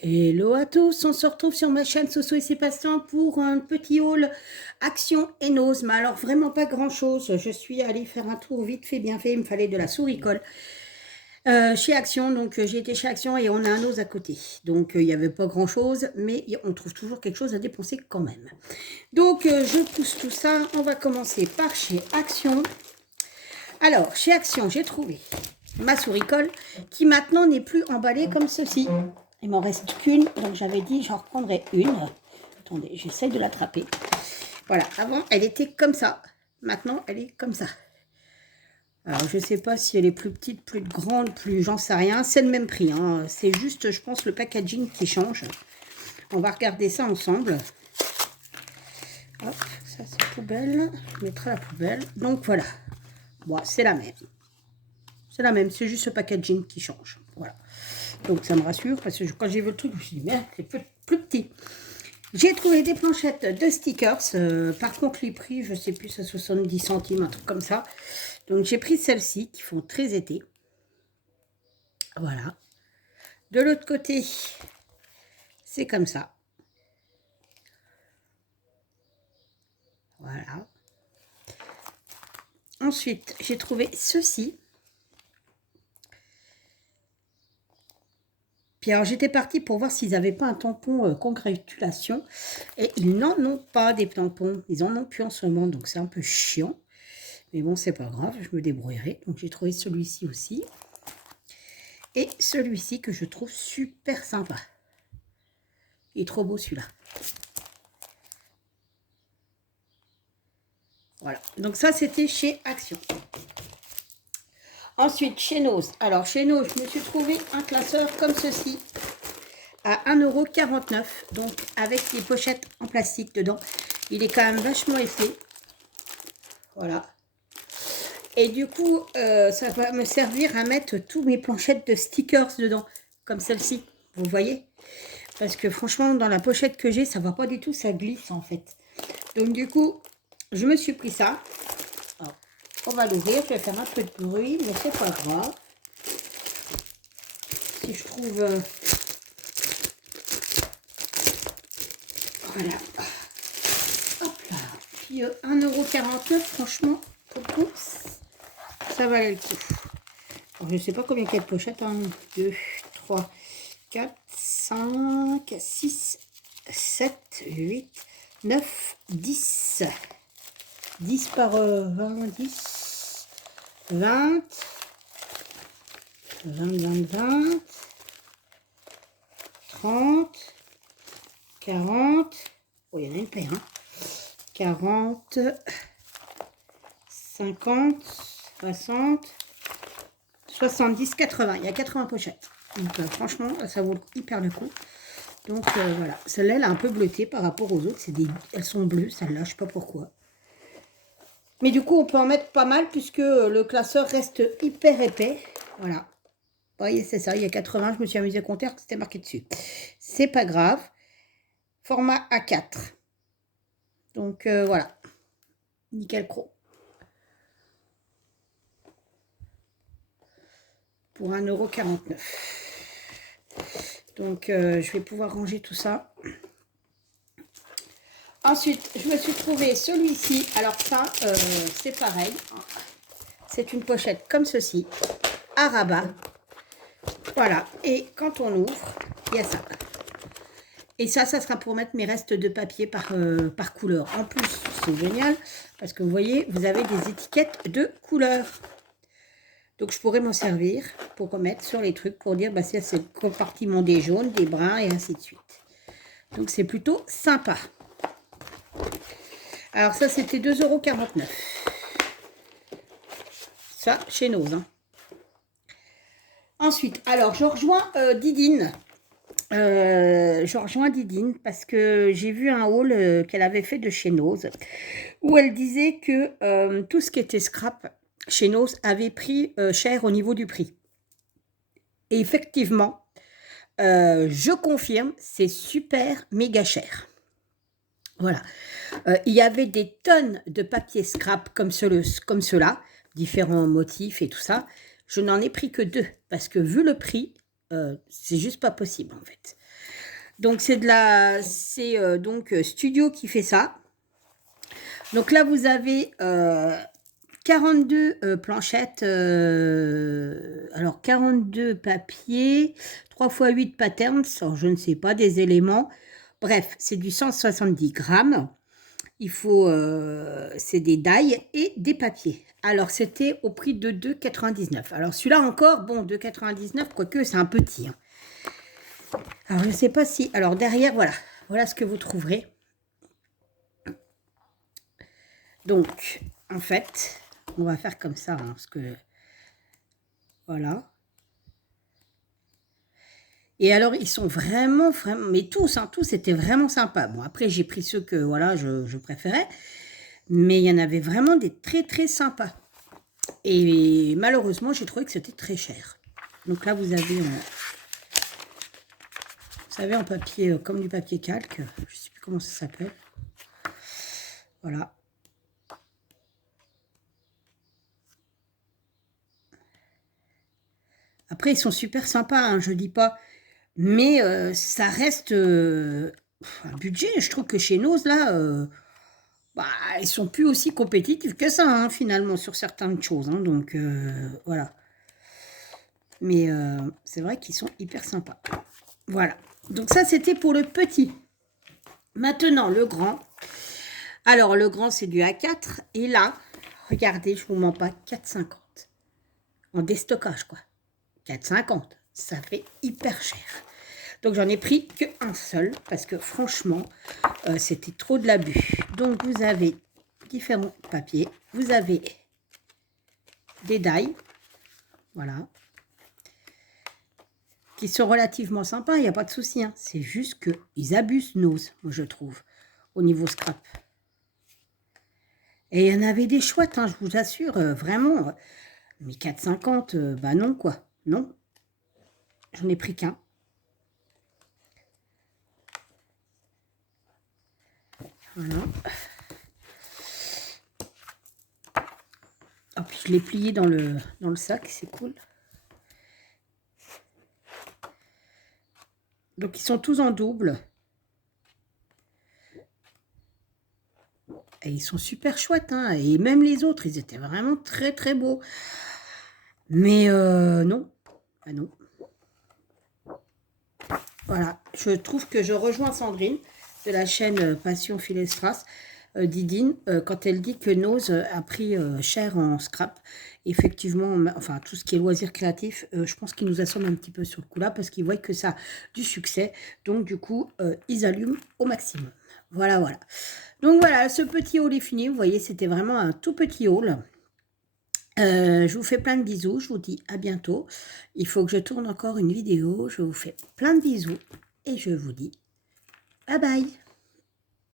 Hello à tous, on se retrouve sur ma chaîne Soso et ses patients pour un petit haul Action et Nose, mais alors vraiment pas grand chose. Je suis allée faire un tour vite fait, bien fait, il me fallait de la souris colle chez Action, donc j'ai été chez Action et on a un Nose à côté. Donc il n'y avait pas grand chose, mais on trouve toujours quelque chose à dépenser quand même. Donc je pousse tout ça, on va commencer par chez Action. Alors chez Action, j'ai trouvé ma souris colle qui maintenant n'est plus emballée comme ceci. Il m'en reste qu'une, donc j'avais dit j'en reprendrai une. Attendez, j'essaye de l'attraper. Voilà, avant elle était comme ça. Maintenant elle est comme ça. Alors je ne sais pas si elle est plus petite, plus grande, plus j'en sais rien. C'est le même prix, hein. C'est juste je pense le packaging qui change. On va regarder ça ensemble. Hop, ça c'est poubelle. Je mettrai à la poubelle. Donc voilà. Bon, c'est la même. C'est la même, c'est juste ce packaging qui change. Voilà. Donc ça me rassure parce que quand j'ai vu le truc, je me suis dit merde, c'est plus petit. J'ai trouvé des planchettes de stickers. Par contre, les prix, je ne sais plus, c'est 70 centimes, un truc comme ça. Donc j'ai pris celles-ci qui font très été. Voilà. De l'autre côté, c'est comme ça. Voilà. Ensuite, j'ai trouvé ceci. Puis alors, j'étais partie pour voir s'ils n'avaient pas un tampon congratulation. Et ils n'en ont pas des tampons. Ils en ont plus en ce moment, donc c'est un peu chiant. Mais bon, c'est pas grave, je me débrouillerai. Donc j'ai trouvé celui-ci aussi. Et celui-ci que je trouve super sympa. Il est trop beau celui-là. Voilà, donc ça c'était chez Action. Ensuite, chez Nose. Alors, chez Nose, je me suis trouvé un classeur comme ceci, à 1,49 €, donc avec des pochettes en plastique dedans. Il est quand même vachement épais. Voilà. Et du coup, ça va me servir à mettre tous mes planchettes de stickers dedans, comme celle-ci, vous voyez? Parce que franchement, dans la pochette que j'ai, ça va pas du tout, ça glisse en fait. Donc du coup, je me suis pris ça. Alors, on va l'ouvrir, je vais faire un peu de bruit, mais c'est pas grave. Si je trouve... voilà. Hop là. Puis 1,49 €, franchement, pour le coup, ça valait le coup. Alors, je ne sais pas combien il y a de pochettes. 1, 2, 3, 4, 5, 6, 7, 8, 9, 10. 10 par 20, 10, 20, 20, 30, 40, oh il y en a une paire, hein. 40, 50, 60, 70, 80, il y a 80 pochettes. Donc franchement, ça vaut hyper le coup. Donc voilà, celle-là, elle est un peu bleutée par rapport aux autres. Elles sont bleues, celle-là, je sais pas pourquoi. Mais du coup, on peut en mettre pas mal puisque le classeur reste hyper épais. Voilà. Vous voyez, c'est ça, il y a 80, je me suis amusée à compter, c'était marqué dessus. C'est pas grave. Format A4. Donc voilà. Nickel chrome. Pour 1,49 €. Donc je vais pouvoir ranger tout ça. Ensuite, je me suis trouvé celui-ci. Alors ça, c'est pareil. C'est une pochette comme ceci, à rabat. Voilà. Et quand on ouvre, il y a ça. Et ça sera pour mettre mes restes de papier par couleur. En plus, c'est génial parce que vous voyez, vous avez des étiquettes de couleur. Donc, je pourrais m'en servir pour remettre sur les trucs pour dire, bah, c'est le compartiment des jaunes, des bruns et ainsi de suite. Donc, c'est plutôt sympa. Alors, ça, c'était 2,49 €. Ça, chez Nose. Hein. Ensuite, alors, je rejoins Didine. Je rejoins Didine parce que j'ai vu un haul qu'elle avait fait de chez Nose où elle disait que tout ce qui était scrap chez Nose avait pris cher au niveau du prix. Et effectivement, je confirme, c'est super méga cher. Voilà. Il y avait des tonnes de papier scrap comme ceux-là, différents motifs et tout ça. Je n'en ai pris que 2 parce que vu le prix, c'est juste pas possible en fait. Donc, c'est donc Studio qui fait ça. Donc là, vous avez 42 planchettes, alors 42 papiers, 3 x 8 patterns, alors je ne sais pas, des éléments. Bref, c'est du 170 grammes. Il faut, c'est des die et des papiers. Alors, c'était au prix de 2,99 €. Alors, celui-là encore, bon, 2,99 €, quoique c'est un petit. Hein. Alors, je ne sais pas si... Alors, derrière, voilà. Voilà ce que vous trouverez. Donc, en fait, on va faire comme ça, hein, parce que... Voilà. Et alors, ils sont vraiment, mais tous, hein, tous étaient vraiment sympas. Bon, après, j'ai pris ceux que, voilà, je préférais. Mais il y en avait vraiment des très, très sympas. Et malheureusement, j'ai trouvé que c'était très cher. Donc là, vous avez, vous savez, en papier, comme du papier calque. Je ne sais plus comment ça s'appelle. Voilà. Après, ils sont super sympas, hein, je ne dis pas. Mais ça reste un budget. Je trouve que chez Nose, là, bah, ils sont plus aussi compétitifs que ça, hein, finalement, sur certaines choses. Hein, donc, voilà. Mais c'est vrai qu'ils sont hyper sympas. Voilà. Donc ça, c'était pour le petit. Maintenant, le grand. Alors, le grand, c'est du A4. Et là, regardez, je ne vous mens pas, 4,50 € en déstockage, quoi. 4,50 €. Ça fait hyper cher. Donc, j'en ai pris qu'un seul parce que, franchement, c'était trop de l'abus. Donc, vous avez différents papiers. Vous avez des die. Voilà. Qui sont relativement sympas, il n'y a pas de souci. Hein. C'est juste qu'ils abusent Nose, moi, je trouve, au niveau scrap. Et il y en avait des chouettes, hein, je vous assure, vraiment. Mais 4,50 €, bah non, quoi. Non. J'en ai pris qu'un. Voilà. Ah, puis je l'ai plié dans le sac, c'est cool. Donc, ils sont tous en double. Et ils sont super chouettes, hein. Et même les autres, ils étaient vraiment très, très beaux. Mais non. Ah non. Voilà. Je trouve que je rejoins Sandrine de la chaîne Passion Filestras, Didine, quand elle dit que Nose a pris cher en scrap. Effectivement, enfin, tout ce qui est loisirs créatifs, je pense qu'ils nous assomment un petit peu sur le coup là, parce qu'ils voient que ça a du succès. Donc, du coup, ils allument au maximum. Voilà, voilà. Donc, voilà, ce petit haul est fini. Vous voyez, c'était vraiment un tout petit haul. Je vous fais plein de bisous. Je vous dis à bientôt. Il faut que je tourne encore une vidéo. Je vous fais plein de bisous. Et je vous dis bye bye.